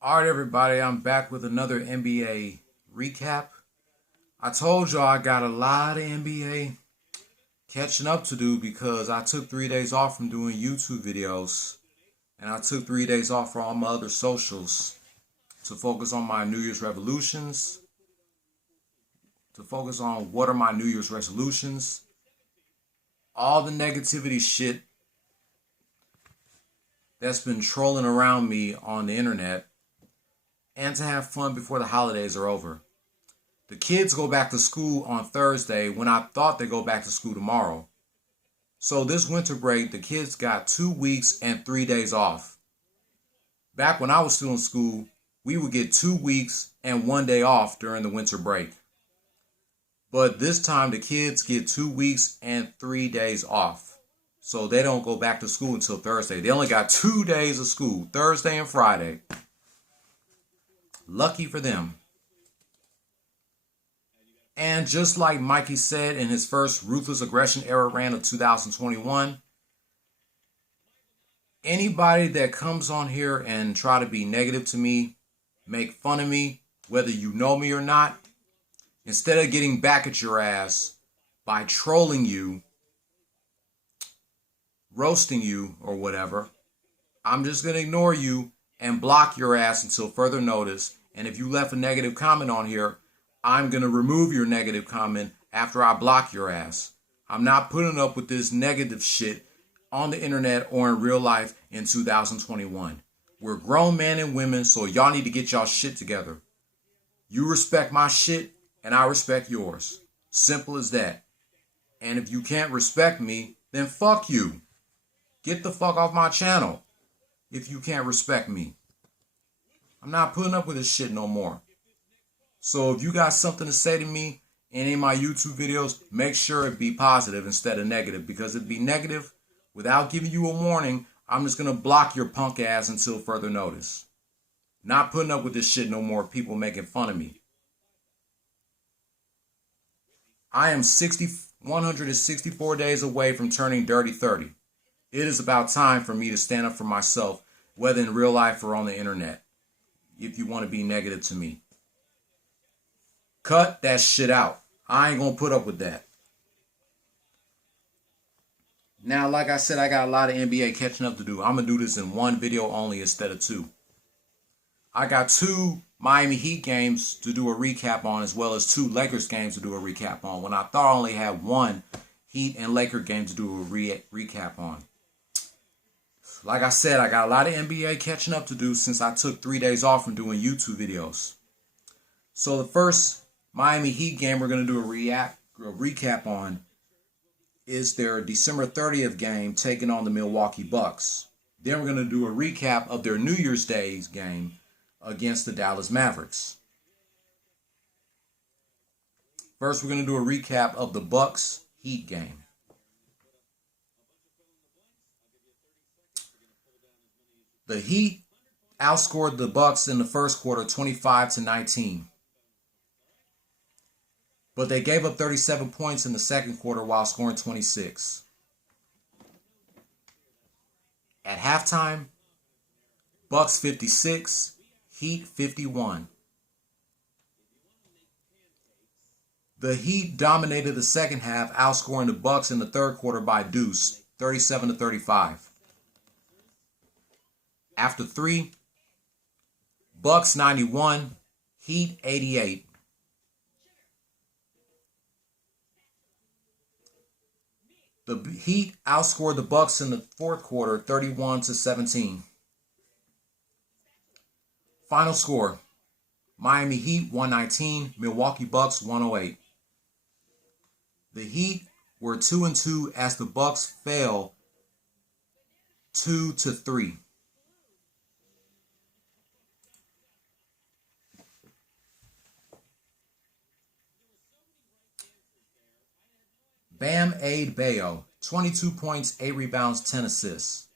All right, everybody, I'm back with another NBA recap. I told y'all I got a lot of NBA catching up to do because I took 3 days off from doing YouTube videos and I took 3 days off from all my other socials to focus on my New Year's resolutions, to focus on what are my New Year's resolutions, all the negativity shit that's been trolling around me on the internet, and to have fun before the holidays are over. The kids go back to school on Thursday when I thought they go back to school tomorrow. So this winter break, the kids got 2 weeks and 3 days off. Back when I was still in school, we would get 2 weeks and 1 day off during the winter break. But this time the kids get 2 weeks and 3 days off. So they don't go back to school until Thursday. They only got 2 days of school, Thursday and Friday. Lucky for them. And just like Mikey said in his first Ruthless Aggression era rant of 2021, anybody that comes on here and try to be negative to me, make fun of me, whether you know me or not, instead of getting back at your ass by trolling you, roasting you, or whatever, I'm just going to ignore you and block your ass until further notice. And if you left a negative comment on here, I'm going to remove your negative comment after I block your ass. I'm not putting up with this negative shit on the internet or in real life in 2021. We're grown men and women, so y'all need to get y'all shit together. You respect my shit, and I respect yours. Simple as that. And if you can't respect me, then fuck you. Get the fuck off my channel if you can't respect me. I'm not putting up with this shit no more. So if you got something to say to me in any of my YouTube videos, make sure it be positive instead of negative. Because if it be negative, without giving you a warning, I'm just going to block your punk ass until further notice. Not putting up with this shit no more, people making fun of me. I am 164 days away from turning dirty 30. It is about time for me to stand up for myself, whether in real life or on the internet, if you want to be negative to me. Cut that shit out. I ain't gonna put up with that. Now, like I said, I got a lot of NBA catching up to do. I'm gonna do this in one video only instead of two. I got 2 Miami Heat games to do a recap on, as well as 2 Lakers games to do a recap on, when I thought I only had 1 Heat and Laker game to do a recap on. Like I said, I got a lot of NBA catching up to do since I took 3 days off from doing YouTube videos. So the first Miami Heat game we're going to do a recap on is their December 30th game taking on the Milwaukee Bucks. Then we're going to do a recap of their New Year's Day game against the Dallas Mavericks. First, we're going to do a recap of the Bucks Heat game. The Heat outscored the Bucks in the first quarter 25-19. But they gave up 37 points in the second quarter while scoring 26. At halftime, Bucks 56, Heat 51. The Heat dominated the second half, outscoring the Bucks in the third quarter by deuce, 37-35. After 3, Bucks 91, Heat 88. The Heat outscored the Bucks in the fourth quarter 31-17. Final score: Miami Heat 119, Milwaukee Bucks 108. The Heat were 2-2 as the Bucks fell 2-3. Bam Adebayo, 22 points, 8 rebounds, 10 assists.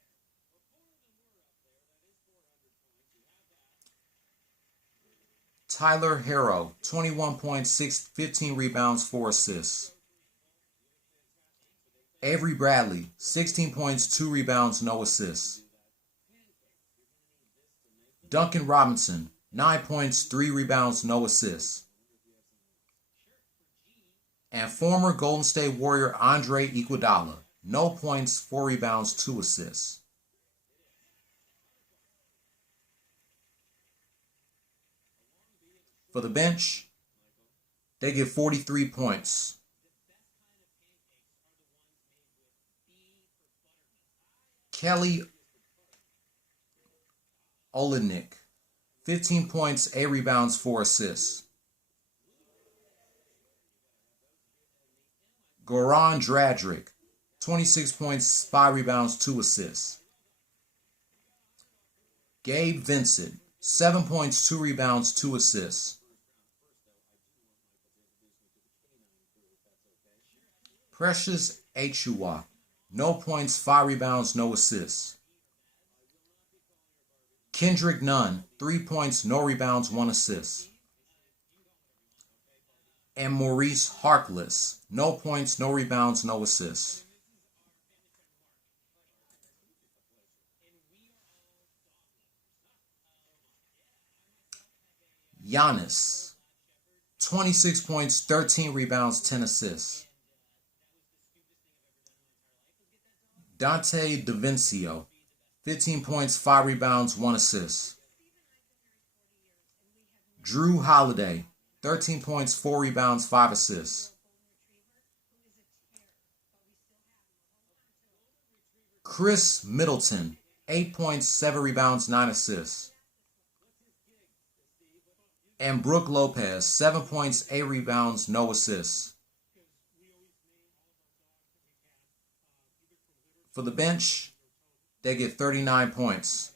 Tyler Herro, 21 points, 15 rebounds, 4 assists. Avery Bradley, 16 points, 2 rebounds, no assists. Duncan Robinson, 9 points, 3 rebounds, no assists. And former Golden State Warrior Andre Iguodala, no points, 4 rebounds, 2 assists. For the bench, they get 43 points. Kelly Olynyk, 15 points, 8 rebounds, 4 assists. Goran Dragic, 26 points, 5 rebounds, 2 assists. Gabe Vincent, 7 points, 2 rebounds, 2 assists. Precious Achiuwa, no points, 5 rebounds, no assists. Kendrick Nunn, 3 points, no rebounds, 1 assist. And Maurice Harkless, no points, no rebounds, no assists. Giannis, 26 points, 13 rebounds, 10 assists. Dante DiVincenzo, 15 points, 5 rebounds, 1 assist. Drew Holiday, 13 points, 4 rebounds, 5 assists. Chris Middleton, 8 points, 7 rebounds, 9 assists. And Brook Lopez, 7 points, 8 rebounds, no assists. For the bench, they get 39 points.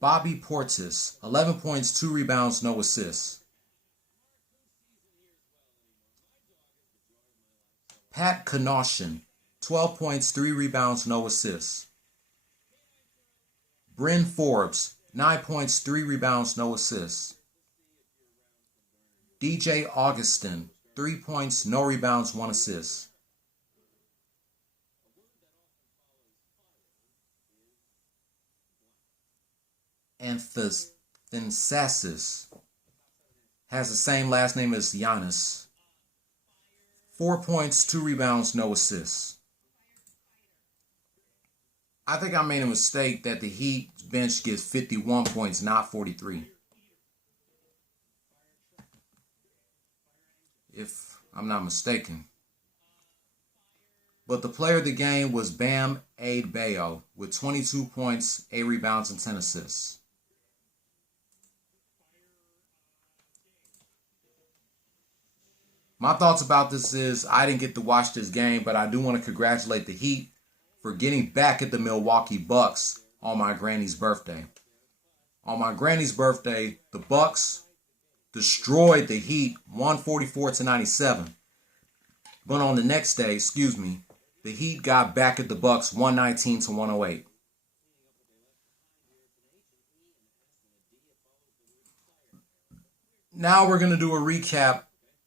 Bobby Portis, 11 points, 2 rebounds, no assists. Pat Connaughton, 12 points, 3 rebounds, no assists. Bryn Forbes, 9 points, 3 rebounds, no assists. DJ Augustin, 3 points, no rebounds, 1 assist. And Thanasis has the same last name as Giannis. 4 points, 2 rebounds, no assists. I think I made a mistake that the Heat bench gets 51 points, not 43. If I'm not mistaken. But the player of the game was Bam Adebayo with 22 points, 8 rebounds, and 10 assists. My thoughts about this is I didn't get to watch this game, but I do want to congratulate the Heat for getting back at the Milwaukee Bucks on my granny's birthday. On my granny's birthday, the Bucks destroyed the Heat 144-97. But on the next day, the Heat got back at the Bucks 119-108. Now we're going to do a recap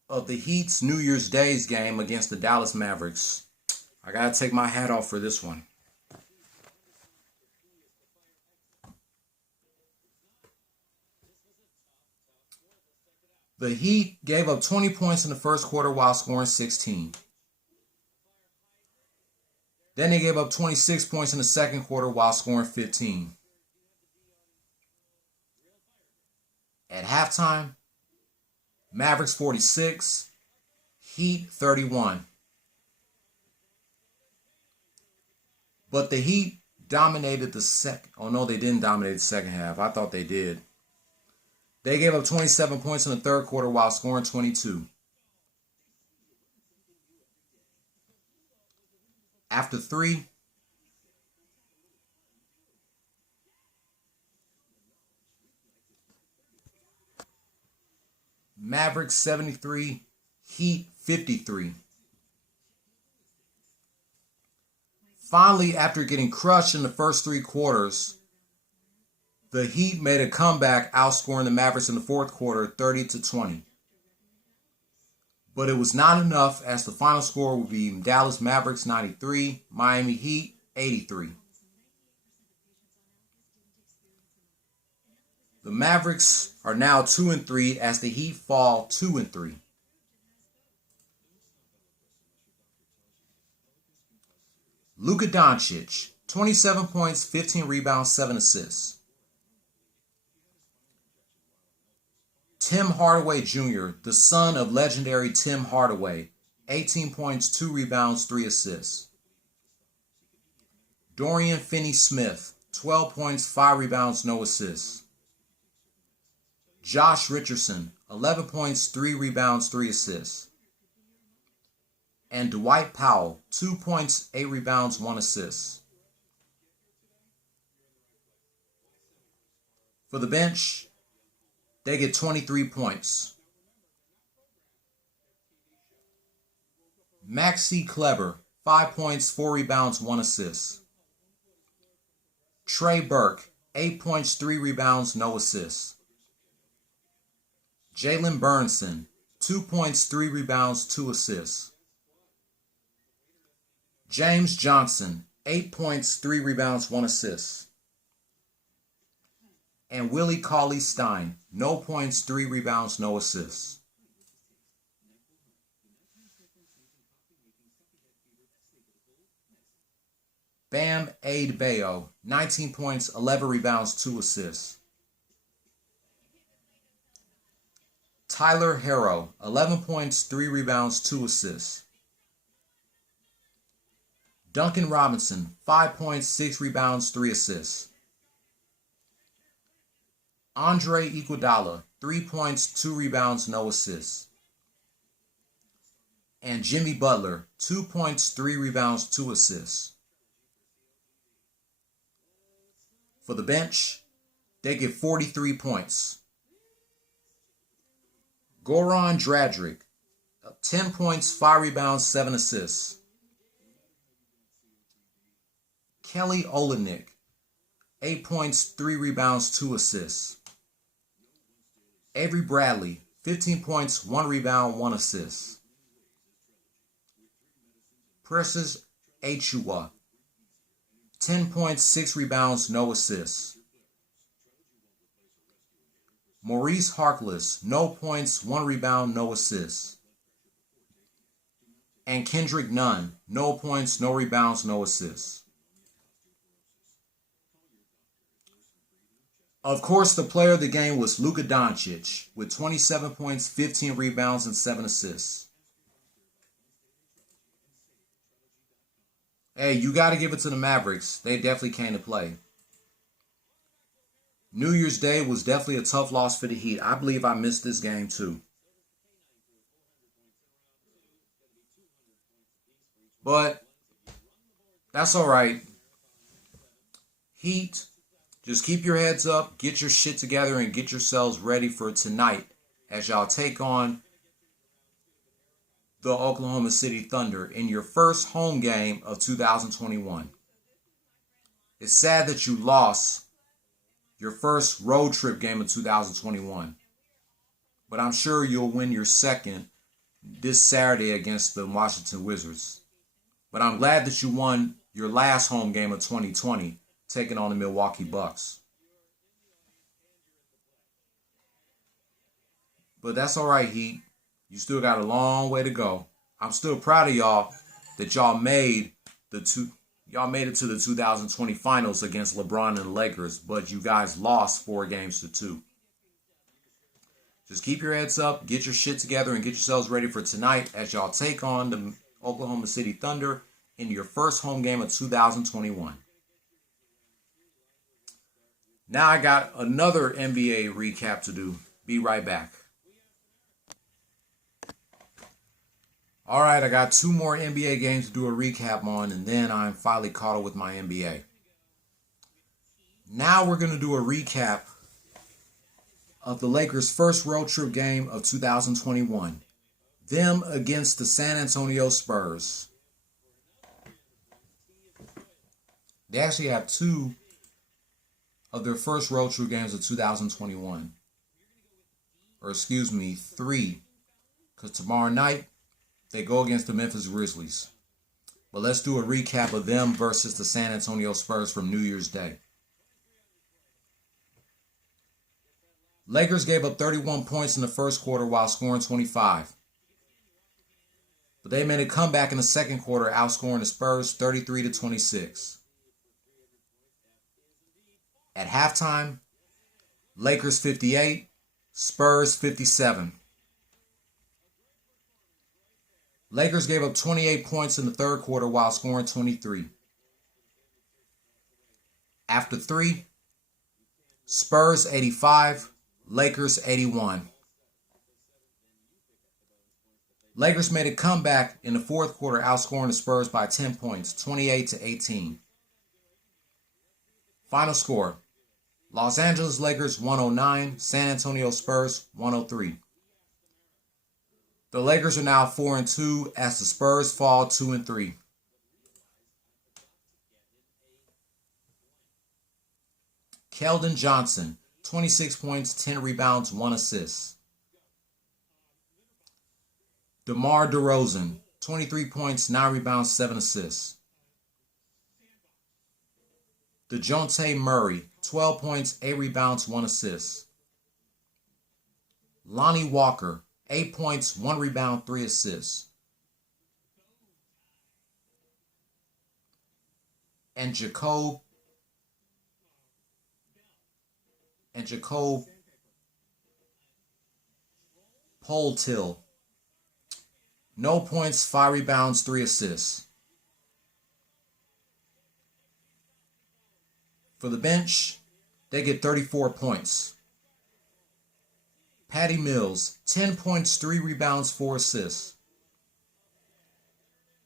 of the Heat's New Year's Day's game against the Dallas Mavericks. I got to take my hat off for this one. The Heat gave up 20 points in the first quarter while scoring 16. Then they gave up 26 points in the second quarter while scoring 15. At halftime, Mavericks 46, Heat 31. But the Heat dominated the second. Oh, no, they didn't dominate the second half. I thought they did. They gave up 27 points in the third quarter while scoring 22. After 3, Mavericks 73, Heat 53. Finally, after getting crushed in the first 3 quarters, the Heat made a comeback, outscoring the Mavericks in the fourth quarter 30-20. But it was not enough, as the final score would be Dallas Mavericks 93, Miami Heat 83. The Mavericks are now 2-3 as the Heat fall 2-3. Luka Doncic, 27 points, 15 rebounds, 7 assists. Tim Hardaway Jr., the son of legendary Tim Hardaway, 18 points, 2 rebounds, 3 assists. Dorian Finney-Smith, 12 points, 5 rebounds, no assists. Josh Richardson, 11 points, 3 rebounds, 3 assists. And Dwight Powell, 2 points, 8 rebounds, 1 assist. For the bench, they get 23 points. Maxi Kleber, 5 points, 4 rebounds, 1 assist. Trey Burke, 8 points, 3 rebounds, no assists. Jalen Burnson, 2 points, 3 rebounds, 2 assists. James Johnson, 8 points, 3 rebounds, 1 assist. And Willie Cauley-Stein, no points, 3 rebounds, no assists. Bam Adebayo, 19 points, 11 rebounds, 2 assists. Tyler Herro, 11 points, 3 rebounds, 2 assists. Duncan Robinson, 5 points, 6 rebounds, 3 assists. Andre Iguodala, 3 points, 2 rebounds, no assists. And Jimmy Butler, 2 points, 3 rebounds, 2 assists. For the bench, they get 43 points. Goran Dragic, 10 points, 5 rebounds, 7 assists. Kelly Olynyk, 8 points, 3 rebounds, 2 assists. Avery Bradley, 15 points, 1 rebound, 1 assist. Precious Achiuwa, 10 points, 6 rebounds, no assists. Maurice Harkless, no points, 1 rebound, no assists. And Kendrick Nunn, no points, no rebounds, no assists. Of course, the player of the game was Luka Doncic with 27 points, 15 rebounds, and 7 assists. Hey, you got to give it to the Mavericks. They definitely came to play. New Year's Day was definitely a tough loss for the Heat. I believe I missed this game too. But that's all right. Heat, just keep your heads up, get your shit together, and get yourselves ready for tonight as y'all take on the Oklahoma City Thunder in your first home game of 2021. It's sad that you lost your first road trip game of 2021, but I'm sure you'll win your second this Saturday against the Washington Wizards. But I'm glad that you won your last home game of 2020, taking on the Milwaukee Bucks. But that's all right, Heat. You still got a long way to go. I'm still proud of y'all that y'all made it to the 2020 finals against LeBron and the Lakers, but you guys lost 4-2. Just keep your heads up, get your shit together, and get yourselves ready for tonight as y'all take on the Oklahoma City Thunder in your first home game of 2021. Now I got another NBA recap to do. Be right back. All right, I got 2 more NBA games to do a recap on, and then I'm finally caught up with my NBA. Now we're going to do a recap of the Lakers' first road trip game of 2021. Them against the San Antonio Spurs. They actually have 2 of their first road trip games of 2021. Or 3. Because tomorrow night, they go against the Memphis Grizzlies. But let's do a recap of them versus the San Antonio Spurs from New Year's Day. Lakers gave up 31 points in the first quarter while scoring 25. But they made a comeback in the second quarter, outscoring the Spurs 33-26. At halftime, Lakers 58, Spurs 57. Lakers gave up 28 points in the third quarter while scoring 23. After 3, Spurs 85, Lakers 81. Lakers made a comeback in the fourth quarter, outscoring the Spurs by 10 points, 28-18. Final score: Los Angeles Lakers 109, San Antonio Spurs 103. The Lakers are now 4-2 as the Spurs fall 2-3. Keldon Johnson, 26 points, 10 rebounds, 1 assist. DeMar DeRozan, 23 points, 9 rebounds, 7 assists. DeJounte Murray, 12 points, 8 rebounds, 1 assist. Lonnie Walker, 8 points, 1 rebound, 3 assists. And Jakob Poeltl, no points, 5 rebounds, 3 assists. For the bench, they get 34 points. Patty Mills, 10 points, 3 rebounds, 4 assists.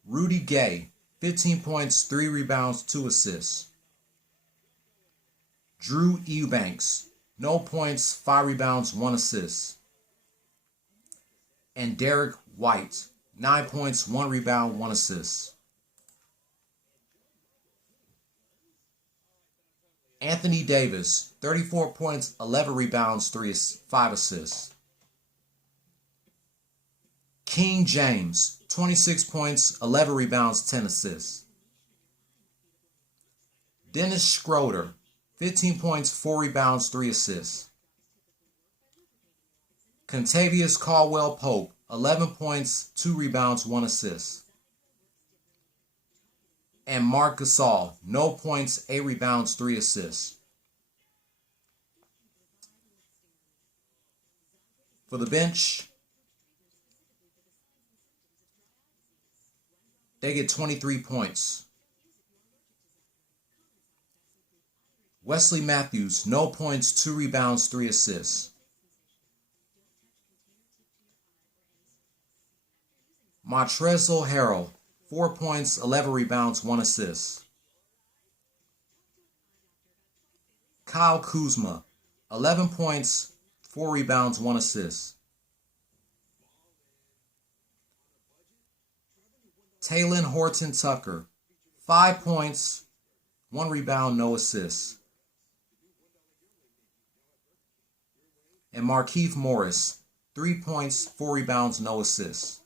Rudy Gay, 15 points, 3 rebounds, 2 assists. Drew Eubanks, no points, 5 rebounds, 1 assist. And Derek White, 9 points, 1 rebound, 1 assist. Anthony Davis, 34 points, 11 rebounds, 5 assists. King James, 26 points, 11 rebounds, 10 assists. Dennis Schroeder, 15 points, 4 rebounds, 3 assists. Kentavious Caldwell-Pope, 11 points, 2 rebounds, 1 assist. And Marc Gasol, no points, 8 rebounds, 3 assists. For the bench, they get 23 points. Wesley Matthews, no points, 2 rebounds, 3 assists. Montrezl Harrell, 4 points, 11 rebounds, 1 assist. Kyle Kuzma, 11 points, 4 rebounds, 1 assist. Talen Horton-Tucker, 5 points, 1 rebound, no assists. And Markieff Morris, 3 points, 4 rebounds, no assists.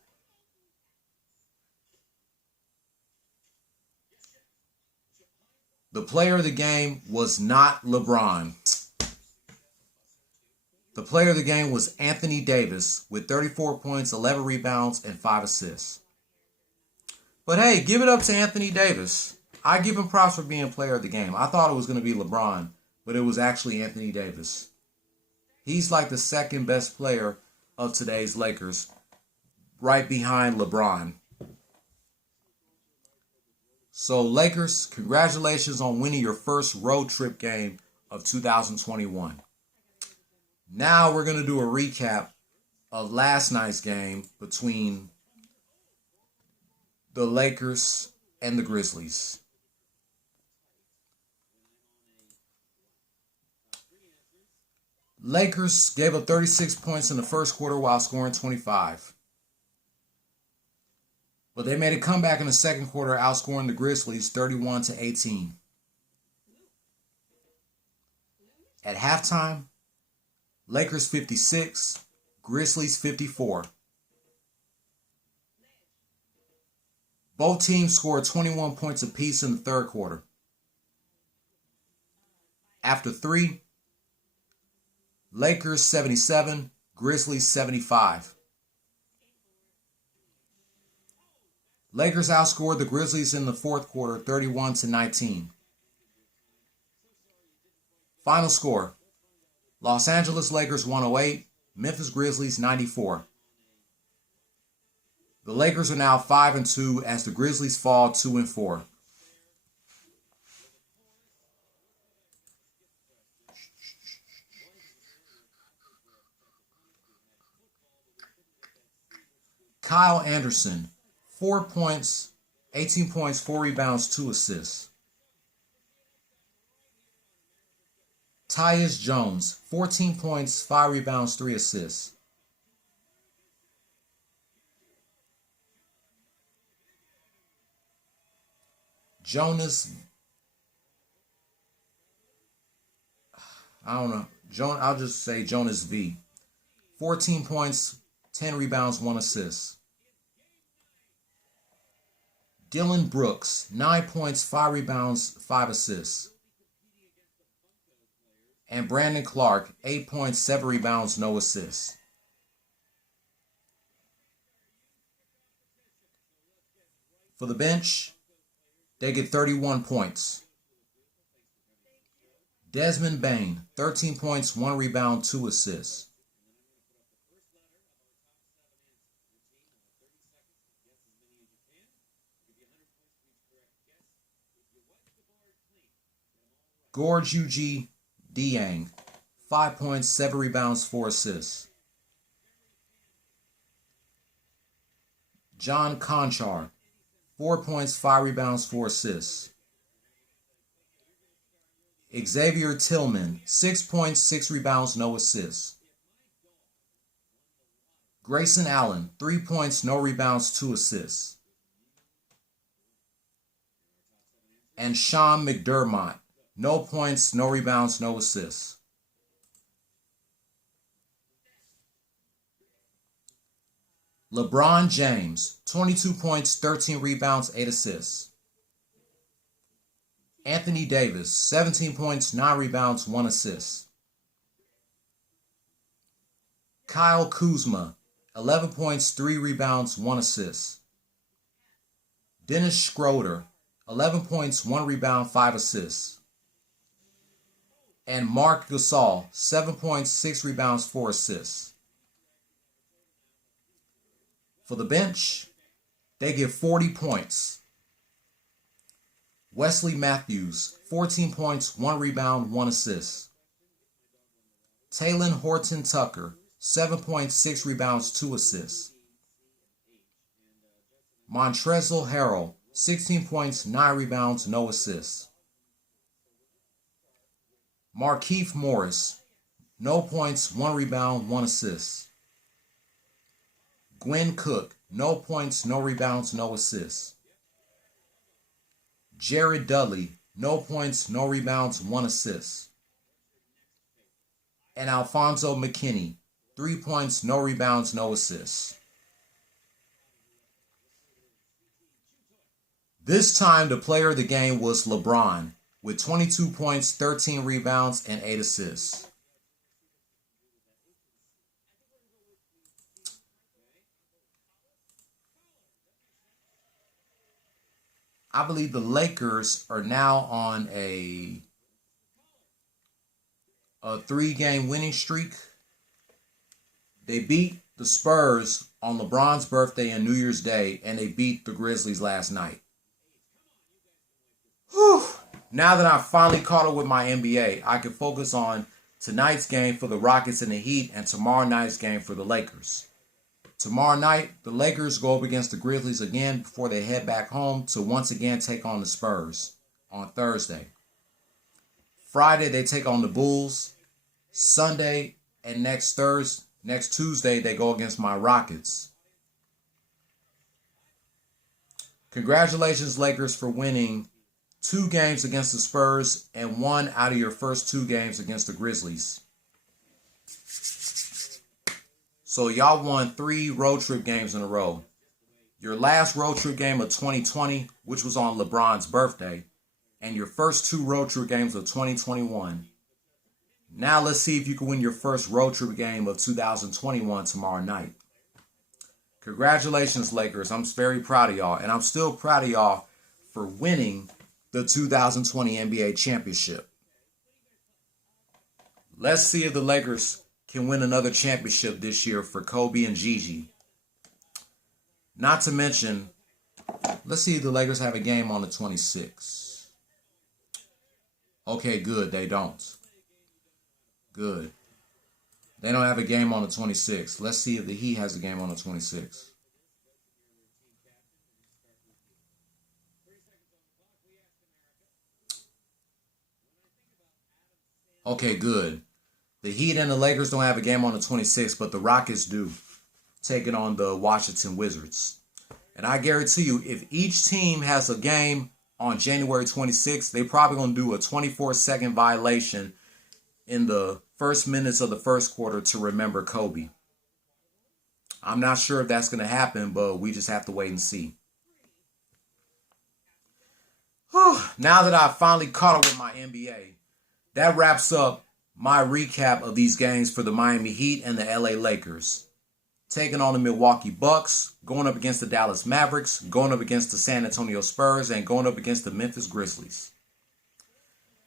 The player of the game was not LeBron. The player of the game was Anthony Davis with 34 points, 11 rebounds, and 5 assists. But hey, give it up to Anthony Davis. I give him props for being player of the game. I thought it was going to be LeBron, but it was actually Anthony Davis. He's like the second best player of today's Lakers, right behind LeBron. So Lakers, congratulations on winning your first road trip game of 2021. Now we're going to do a recap of last night's game between the Lakers and the Grizzlies. Lakers gave up 36 points in the first quarter while scoring 25. But they made a comeback in the second quarter, outscoring the Grizzlies 31-18. At halftime, Lakers 56, Grizzlies 54. Both teams scored 21 points apiece in the third quarter. After 3, Lakers 77, Grizzlies 75. Lakers outscored the Grizzlies in the fourth quarter 31-19. Final score: Los Angeles Lakers 108, Memphis Grizzlies 94. The Lakers are now 5-2 as the Grizzlies fall 2-4. Kyle Anderson, 4 points, 18 points, 4 rebounds, 2 assists. Tyus Jones, 14 points, 5 rebounds, 3 assists. I'll just say Jonas V. 14 points, 10 rebounds, 1 assist. Dylan Brooks, 9 points, 5 rebounds, 5 assists. And Brandon Clark, 8 points, 7 rebounds, no assists. For the bench, they get 31 points. Desmond Bane, 13 points, 1 rebound, 2 assists. Gorge UG Dieng, 5 points, 7 rebounds, 4 assists. John Conchar, 4 points, 5 rebounds, 4 assists. Xavier Tillman, 6 points, 6 rebounds, no assists. Grayson Allen, 3 points, no rebounds, 2 assists. And Sean McDermott, no points, no rebounds, no assists. LeBron James, 22 points, 13 rebounds, 8 assists. Anthony Davis, 17 points, 9 rebounds, 1 assist. Kyle Kuzma, 11 points, 3 rebounds, 1 assist. Dennis Schroeder, 11 points, 1 rebound, 5 assists. And Marc Gasol, 7 points, 6 rebounds, 4 assists. For the bench, they get 40 points. Wesley Matthews, 14 points, 1 rebound, 1 assist. Talen Horton Tucker, 7 points, 6 rebounds, 2 assists. Montrezl Harrell, 16 points, 9 rebounds, no assists. Markieff Morris, no points, 1 rebound, 1 assist. Gwen Cook, no points, no rebounds, no assists. Jared Dudley, no points, no rebounds, 1 assist. And Alfonso McKinney, 3 points, no rebounds, no assists. This time, the player of the game was LeBron, with 22 points, 13 rebounds, and 8 assists. I believe the Lakers are now on a 3-game winning streak. They beat the Spurs on LeBron's birthday and New Year's Day, and they beat the Grizzlies last night. Whew. Now that I've finally caught up with my NBA, I can focus on tonight's game for the Rockets and the Heat and tomorrow night's game for the Lakers. Tomorrow night, the Lakers go up against the Grizzlies again before they head back home to once again take on the Spurs on Thursday. Friday, they take on the Bulls. Sunday and next Tuesday, they go against my Rockets. Congratulations, Lakers, for winning 2 games against the Spurs and 1 out of your first 2 games against the Grizzlies. So y'all won 3 road trip games in a row. Your last road trip game of 2020, which was on LeBron's birthday, and your first 2 road trip games of 2021. Now let's see if you can win your first road trip game of 2021 tomorrow night. Congratulations, Lakers. I'm very proud of y'all. And I'm still proud of y'all for winning the 2020 NBA championship. Let's see if the Lakers can win another championship this year for Kobe and Gigi. Not to mention, let's see if the Lakers have a game on the 26th. Okay, good. They don't. Good. They don't have a game on the 26th. Let's see if the Heat has a game on the 26th. Okay, good. The Heat and the Lakers don't have a game on the 26th, but the Rockets do, taking on the Washington Wizards. And I guarantee you, if each team has a game on January 26th, they probably going to do a 24-second violation in the first minutes of the first quarter to remember Kobe. I'm not sure if that's going to happen, but we just have to wait and see. Now that I've finally caught up with my NBA, that wraps up my recap of these games for the Miami Heat and the LA Lakers. Taking on the Milwaukee Bucks, going up against the Dallas Mavericks, going up against the San Antonio Spurs, and going up against the Memphis Grizzlies.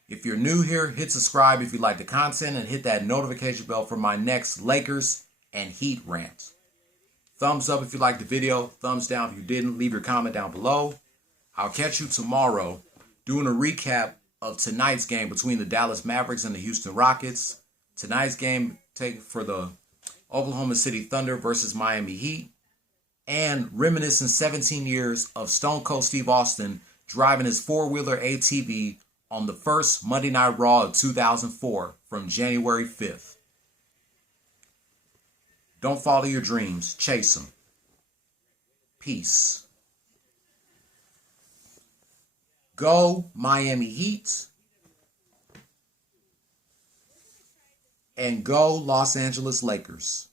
If you're new here, hit subscribe if you like the content and hit that notification bell for my next Lakers and Heat rant. Thumbs up if you liked the video, thumbs down if you didn't. Leave your comment down below. I'll catch you tomorrow doing a recap of tonight's game between the Dallas Mavericks and the Houston Rockets. Tonight's game taken for the Oklahoma City Thunder versus Miami Heat. And reminiscing 17 years of Stone Cold Steve Austin driving his four-wheeler ATV on the first Monday Night Raw of 2004 from January 5th. Don't follow your dreams. Chase them. Peace. Go Miami Heat. And go Los Angeles Lakers.